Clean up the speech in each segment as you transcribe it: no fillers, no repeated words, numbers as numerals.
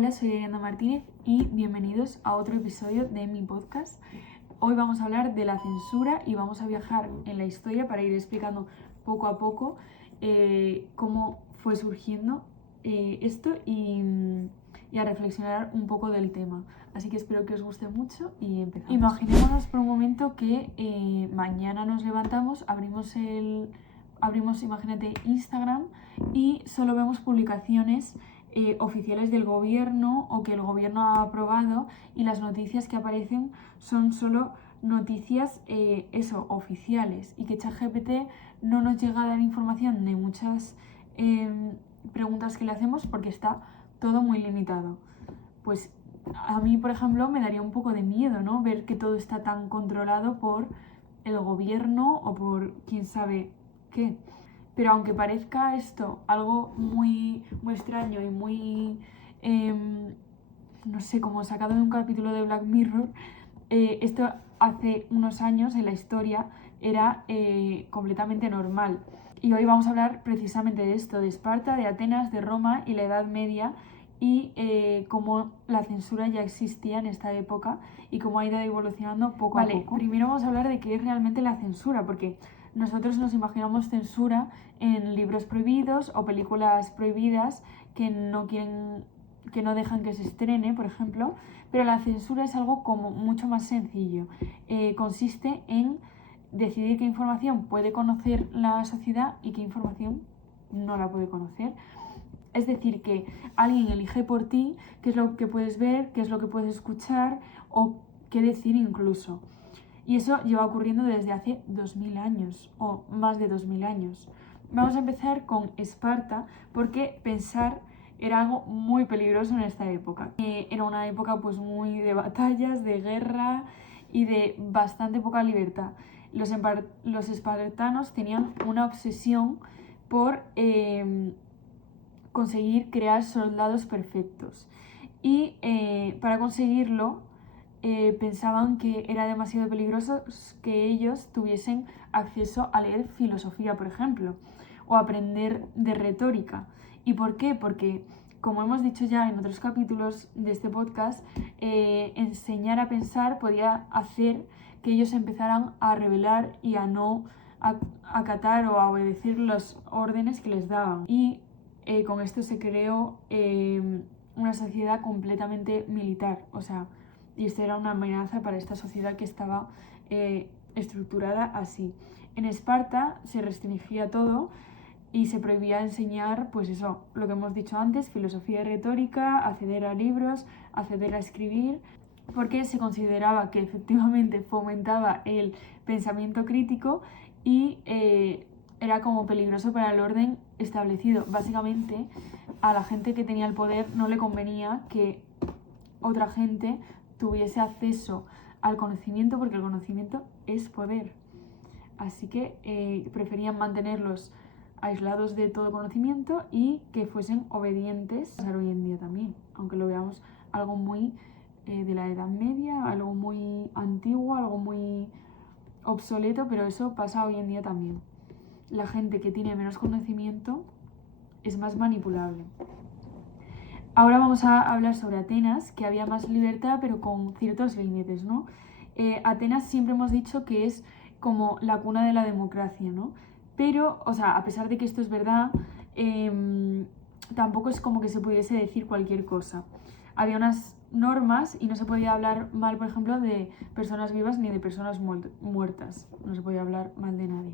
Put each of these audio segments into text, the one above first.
Hola, soy Ariana Martínez y bienvenidos a otro episodio de mi podcast. Hoy vamos a hablar de la censura y vamos a viajar en la historia para ir explicando poco a poco cómo fue surgiendo esto y a reflexionar un poco del tema. Así que espero que os guste mucho y empezamos. Imaginémonos por un momento que mañana nos levantamos, abrimos, imagínate, Instagram y solo vemos publicaciones oficiales del gobierno o que el gobierno ha aprobado, y las noticias que aparecen son solo noticias oficiales, y que ChatGPT no nos llega a dar información de muchas preguntas que le hacemos porque está todo muy limitado. Pues a mí, por ejemplo, me daría un poco de miedo, ¿no? Ver que todo está tan controlado por el gobierno o por quién sabe qué. Pero aunque parezca esto algo muy extraño y muy, no sé, como sacado de un capítulo de Black Mirror, esto hace unos años en la historia era completamente normal. Y hoy vamos a hablar precisamente de esto, de Esparta, de Atenas, de Roma y la Edad Media, y cómo la censura ya existía en esta época y cómo ha ido evolucionando poco a poco. Primero vamos a hablar de qué es realmente la censura, porque nosotros nos imaginamos censura en libros prohibidos o películas prohibidas que no dejan que se estrene, por ejemplo, pero la censura es algo como mucho más sencillo. Consiste en decidir qué información puede conocer la sociedad y qué información no la puede conocer. Es decir, que alguien elige por ti qué es lo que puedes ver, qué es lo que puedes escuchar o qué decir incluso. Y eso lleva ocurriendo desde hace 2000 años o más de 2000 años. Vamos a empezar con Esparta, porque pensar era algo muy peligroso en esta época. Era una época pues muy de batallas, de guerra y de bastante poca libertad. Los espartanos tenían una obsesión por conseguir crear soldados perfectos. Y para conseguirlo pensaban que era demasiado peligroso que ellos tuviesen acceso a leer filosofía, por ejemplo, o aprender de retórica. ¿Y por qué? Porque, como hemos dicho ya en otros capítulos de este podcast, enseñar a pensar podía hacer que ellos empezaran a rebelar y a no acatar o a obedecer las órdenes que les daban. Y con esto se creó una sociedad completamente militar, y esto era una amenaza para esta sociedad que estaba estructurada así. En Esparta se restringía todo y se prohibía enseñar, pues eso, lo que hemos dicho antes, filosofía y retórica, acceder a libros, acceder a escribir, porque se consideraba que efectivamente fomentaba el pensamiento crítico y era como peligroso para el orden establecido. Básicamente, a la gente que tenía el poder no le convenía que otra gente tuviese acceso al conocimiento, porque el conocimiento es poder. Así que preferían mantenerlos aislados de todo conocimiento y que fuesen obedientes. Hoy en día también, aunque lo veamos algo muy de la Edad Media, algo muy antiguo, algo muy obsoleto, pero eso pasa hoy en día también. La gente que tiene menos conocimiento es más manipulable. Ahora vamos a hablar sobre Atenas, que había más libertad pero con ciertos límites, ¿no? Atenas siempre hemos dicho que es como la cuna de la democracia, ¿no? Pero, a pesar de que esto es verdad, tampoco es como que se pudiese decir cualquier cosa. Había unas normas y no se podía hablar mal, por ejemplo, de personas vivas ni de personas muertas. No se podía hablar mal de nadie.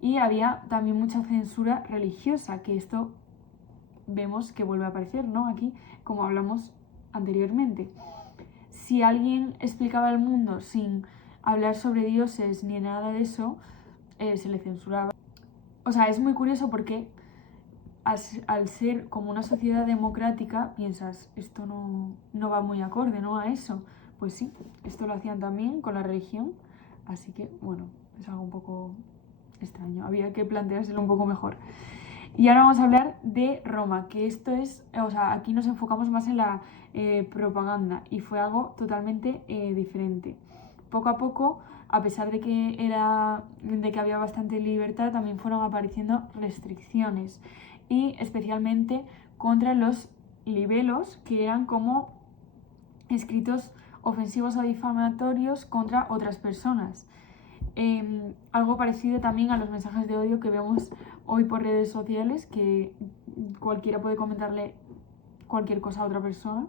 Y había también mucha censura religiosa, que esto vemos que vuelve a aparecer, ¿no? Aquí, como hablamos anteriormente. Si alguien explicaba el mundo sin hablar sobre dioses ni nada de eso, se le censuraba. Es muy curioso porque al ser como una sociedad democrática, piensas, esto no va muy acorde, ¿no?, a eso. Pues sí, esto lo hacían también con la religión, así que, bueno, es algo un poco extraño. Había que planteárselo un poco mejor. Y ahora vamos a hablar de Roma, que esto es, aquí nos enfocamos más en la propaganda, y fue algo totalmente diferente. Poco a poco, a pesar de que había bastante libertad, también fueron apareciendo restricciones, y especialmente contra los libelos, que eran como escritos ofensivos o difamatorios contra otras personas. Algo parecido también a los mensajes de odio que vemos hoy por redes sociales, que cualquiera puede comentarle cualquier cosa a otra persona,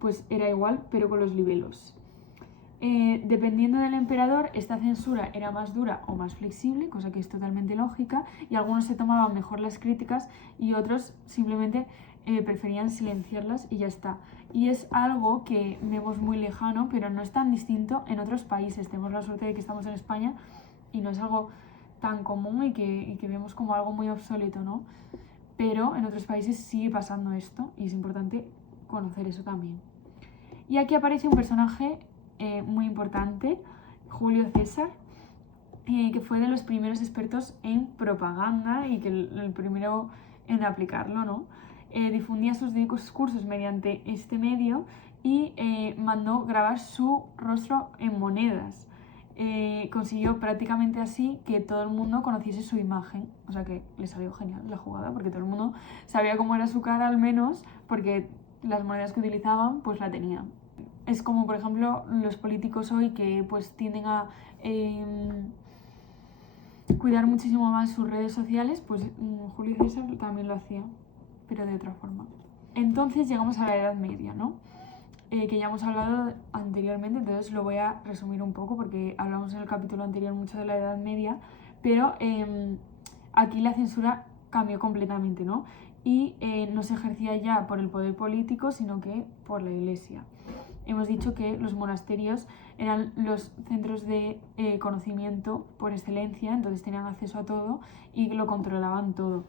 pues era igual, pero con los libelos. Dependiendo del emperador, esta censura era más dura o más flexible, cosa que es totalmente lógica, y algunos se tomaban mejor las críticas y otros simplemente preferían silenciarlas y ya está. Y es algo que vemos muy lejano, pero no es tan distinto en otros países. Tenemos la suerte de que estamos en España y no es algo tan común y que vemos como algo muy obsoleto, ¿no? Pero en otros países sigue pasando esto y es importante conocer eso también. Y aquí aparece un personaje muy importante, Julio César, que fue de los primeros expertos en propaganda y que el primero en aplicarlo, ¿no? Difundía sus discursos mediante este medio y mandó grabar su rostro en monedas. Consiguió prácticamente así que todo el mundo conociese su imagen, o sea que le salió genial la jugada porque todo el mundo sabía cómo era su cara al menos, porque las monedas que utilizaban pues la tenían. Es como, por ejemplo, los políticos hoy que pues tienden a cuidar muchísimo más sus redes sociales, pues Julio César también lo hacía, pero de otra forma. Entonces llegamos a la Edad Media, ¿no? Que ya hemos hablado anteriormente, entonces lo voy a resumir un poco porque hablamos en el capítulo anterior mucho de la Edad Media, pero aquí la censura cambió completamente, ¿no? Y no se ejercía ya por el poder político, sino que por la Iglesia. Hemos dicho que los monasterios eran los centros de conocimiento por excelencia, entonces tenían acceso a todo y lo controlaban todo.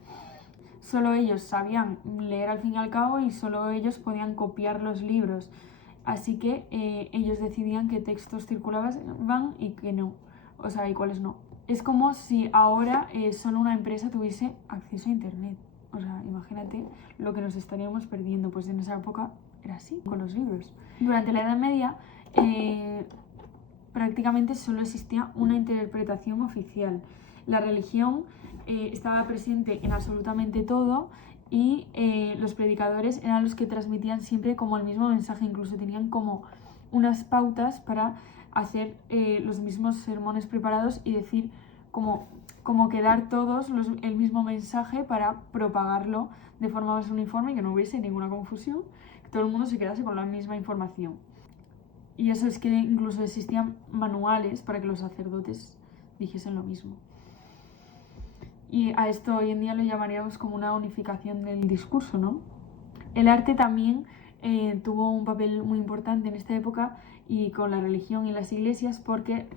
Solo ellos sabían leer al fin y al cabo y solo ellos podían copiar los libros. Así que ellos decidían qué textos circulaban y qué no, o sea, y cuáles no. Es como si ahora solo una empresa tuviese acceso a internet. O sea, imagínate lo que nos estaríamos perdiendo, pues en esa época era así, con los libros. Durante la Edad Media prácticamente solo existía una interpretación oficial. La religión estaba presente en absolutamente todo y los predicadores eran los que transmitían siempre como el mismo mensaje, incluso tenían como unas pautas para hacer los mismos sermones preparados y decir como que dar todos el mismo mensaje para propagarlo de forma más uniforme y que no hubiese ninguna confusión, que todo el mundo se quedase con la misma información. Y eso es que incluso existían manuales para que los sacerdotes dijesen lo mismo. Y a esto hoy en día lo llamaríamos como una unificación del discurso, ¿no? El arte también tuvo un papel muy importante en esta época y con la religión y las iglesias porque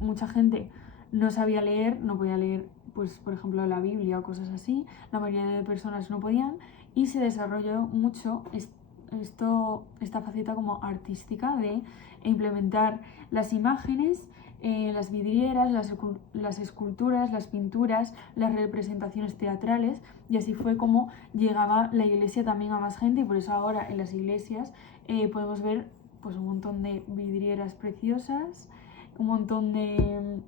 mucha gente no sabía leer, no podía leer, pues, por ejemplo, la Biblia o cosas así, la mayoría de personas no podían y se desarrolló mucho esta faceta como artística de implementar las imágenes, las vidrieras, las esculturas, las pinturas, las representaciones teatrales, y así fue como llegaba la iglesia también a más gente y por eso ahora en las iglesias podemos ver pues un montón de vidrieras preciosas, un montón de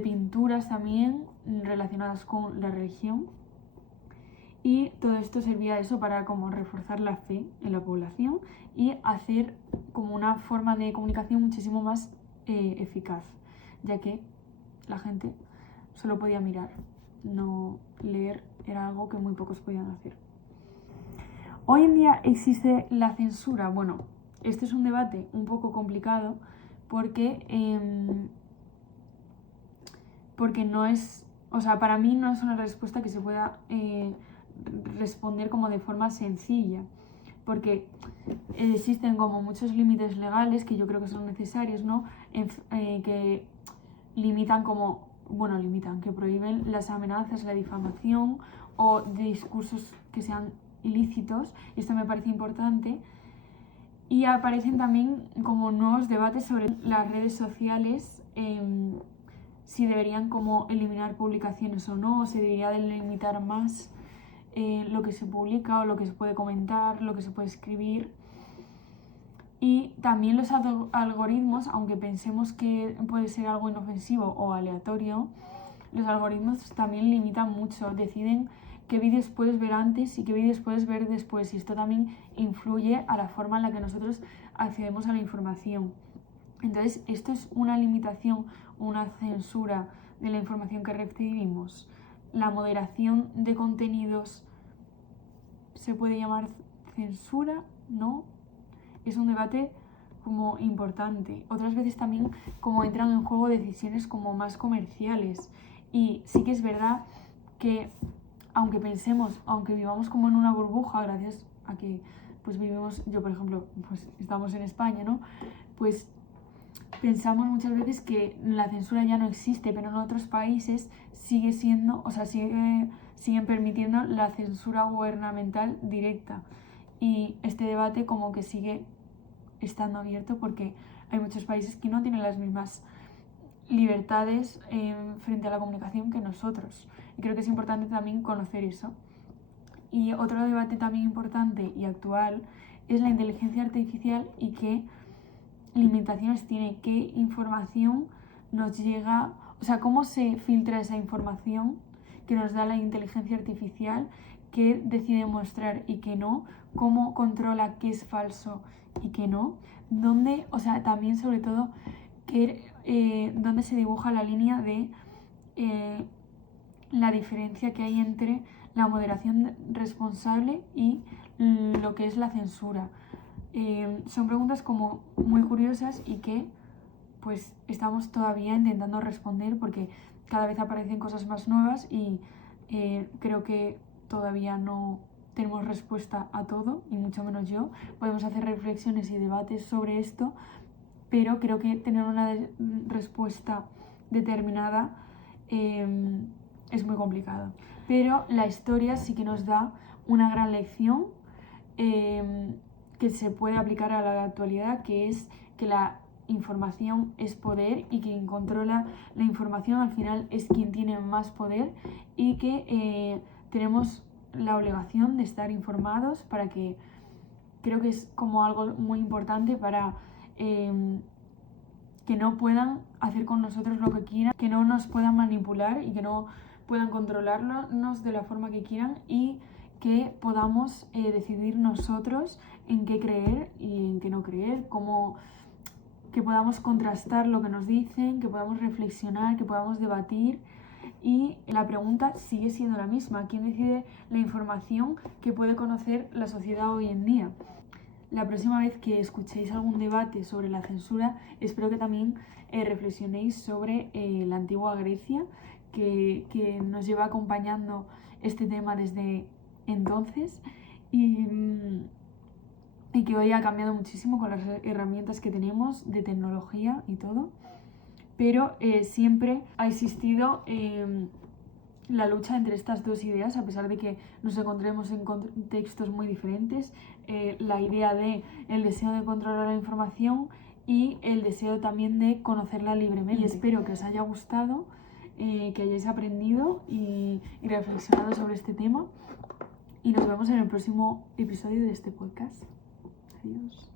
pinturas también relacionadas con la religión. Y todo esto servía a eso para como reforzar la fe en la población y hacer como una forma de comunicación muchísimo más eficaz, ya que la gente solo podía mirar, no leer era algo que muy pocos podían hacer. Hoy en día existe la censura. Bueno, este es un debate un poco complicado porque no es, o sea, para mí no es una respuesta que se pueda responder como de forma sencilla, porque existen como muchos límites legales que yo creo que son necesarios, ¿no? Que limitan que prohíben las amenazas, la difamación o discursos que sean ilícitos, y esto me parece importante. Y aparecen también como nuevos debates sobre las redes sociales, si deberían como eliminar publicaciones o no, o se debería delimitar más lo que se publica o lo que se puede comentar, lo que se puede escribir. Y también los algoritmos, aunque pensemos que puede ser algo inofensivo o aleatorio, los algoritmos también limitan mucho, deciden qué vídeos puedes ver antes y qué vídeos puedes ver después. Y esto también influye a la forma en la que nosotros accedemos a la información. Entonces, ¿esto es una limitación, una censura de la información que recibimos? ¿La moderación de contenidos se puede llamar censura? ¿No? Es un debate como importante. Otras veces también como entran en juego decisiones como más comerciales. Y sí que es verdad que aunque pensemos, aunque vivamos como en una burbuja, gracias a que pues vivimos, yo por ejemplo, pues estamos en España, ¿no? Pues pensamos muchas veces que la censura ya no existe, pero en otros países sigue siendo, o sea, siguen permitiendo la censura gubernamental directa. Y este debate como que sigue estando abierto porque hay muchos países que no tienen las mismas libertades frente a la comunicación que nosotros. Y creo que es importante también conocer eso. Y otro debate también importante y actual es la inteligencia artificial y qué limitaciones tiene, qué información nos llega, o sea, cómo se filtra esa información que nos da la inteligencia artificial, qué decide mostrar y qué no, cómo controla qué es falso y qué no, dónde, o sea, también sobre todo, dónde se dibuja la línea de la diferencia que hay entre la moderación responsable y lo que es la censura. Son preguntas como muy curiosas y que pues estamos todavía intentando responder porque cada vez aparecen cosas más nuevas y creo que todavía no tenemos respuesta a todo, y mucho menos yo. Podemos hacer reflexiones y debates sobre esto, pero creo que tener una respuesta determinada es muy complicado. Pero la historia sí que nos da una gran lección que se puede aplicar a la actualidad, que es que la información es poder y quien controla la información al final es quien tiene más poder, y que tenemos la obligación de estar informados para que, creo que es como algo muy importante para que no puedan hacer con nosotros lo que quieran, que no nos puedan manipular y que no puedan controlarnos de la forma que quieran, y que podamos decidir nosotros en qué creer y en qué no creer, que podamos contrastar lo que nos dicen, que podamos reflexionar, que podamos debatir. Y la pregunta sigue siendo la misma: ¿quién decide la información que puede conocer la sociedad hoy en día? La próxima vez que escuchéis algún debate sobre la censura, espero que también reflexionéis sobre la antigua Grecia, que nos lleva acompañando este tema desde entonces, y que hoy ha cambiado muchísimo con las herramientas que tenemos de tecnología y todo, pero siempre ha existido la lucha entre estas dos ideas, a pesar de que nos encontremos en contextos muy diferentes. La idea de el deseo de controlar la información y el deseo también de conocerla libremente. Y espero que os haya gustado, que hayáis aprendido y reflexionado sobre este tema, y nos vemos en el próximo episodio de este podcast. Adiós.